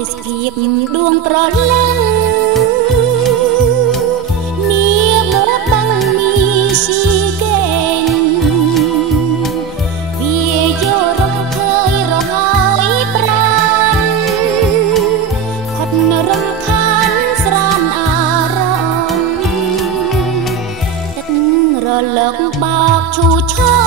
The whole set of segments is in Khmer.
ទេសភាពដួងប្រលឹងនាមកបាំងមីស៊ីកេនវាយករំឃើញរហើយប្រានខត់រំខានស្រានអារម្មណ៍ទឹករលកបោកឈូឆោ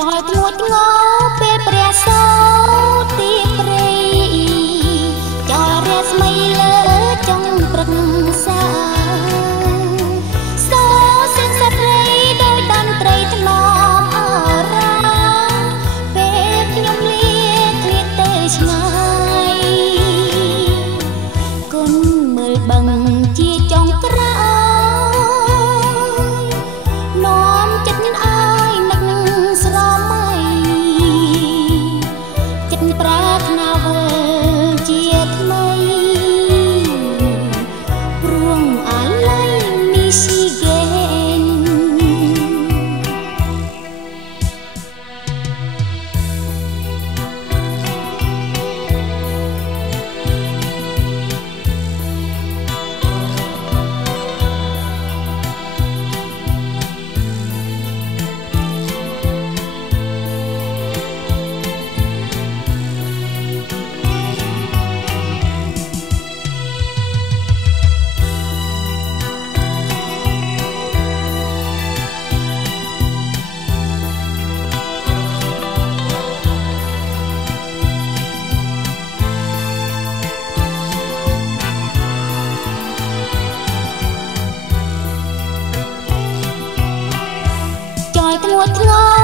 ចោលធ្ងួចងោពេលព្រះសូរទីព្រៃចោលរាស្មីលើចុងព្រឹកសាសូរសិនសត្រីដោយតន្ត្រីថ្នមអរ៉ាពេលខ្ញុំលាឃ្លាតទៅឆ្ងាយគុណមើលបឹងជាចុងក្រោយនាំចិត្តប្រាថ្នាវិលជាថ្មីព្រួងអាឡ័យមីស៊ីហ្គេនធ្ងួចធ្ងរ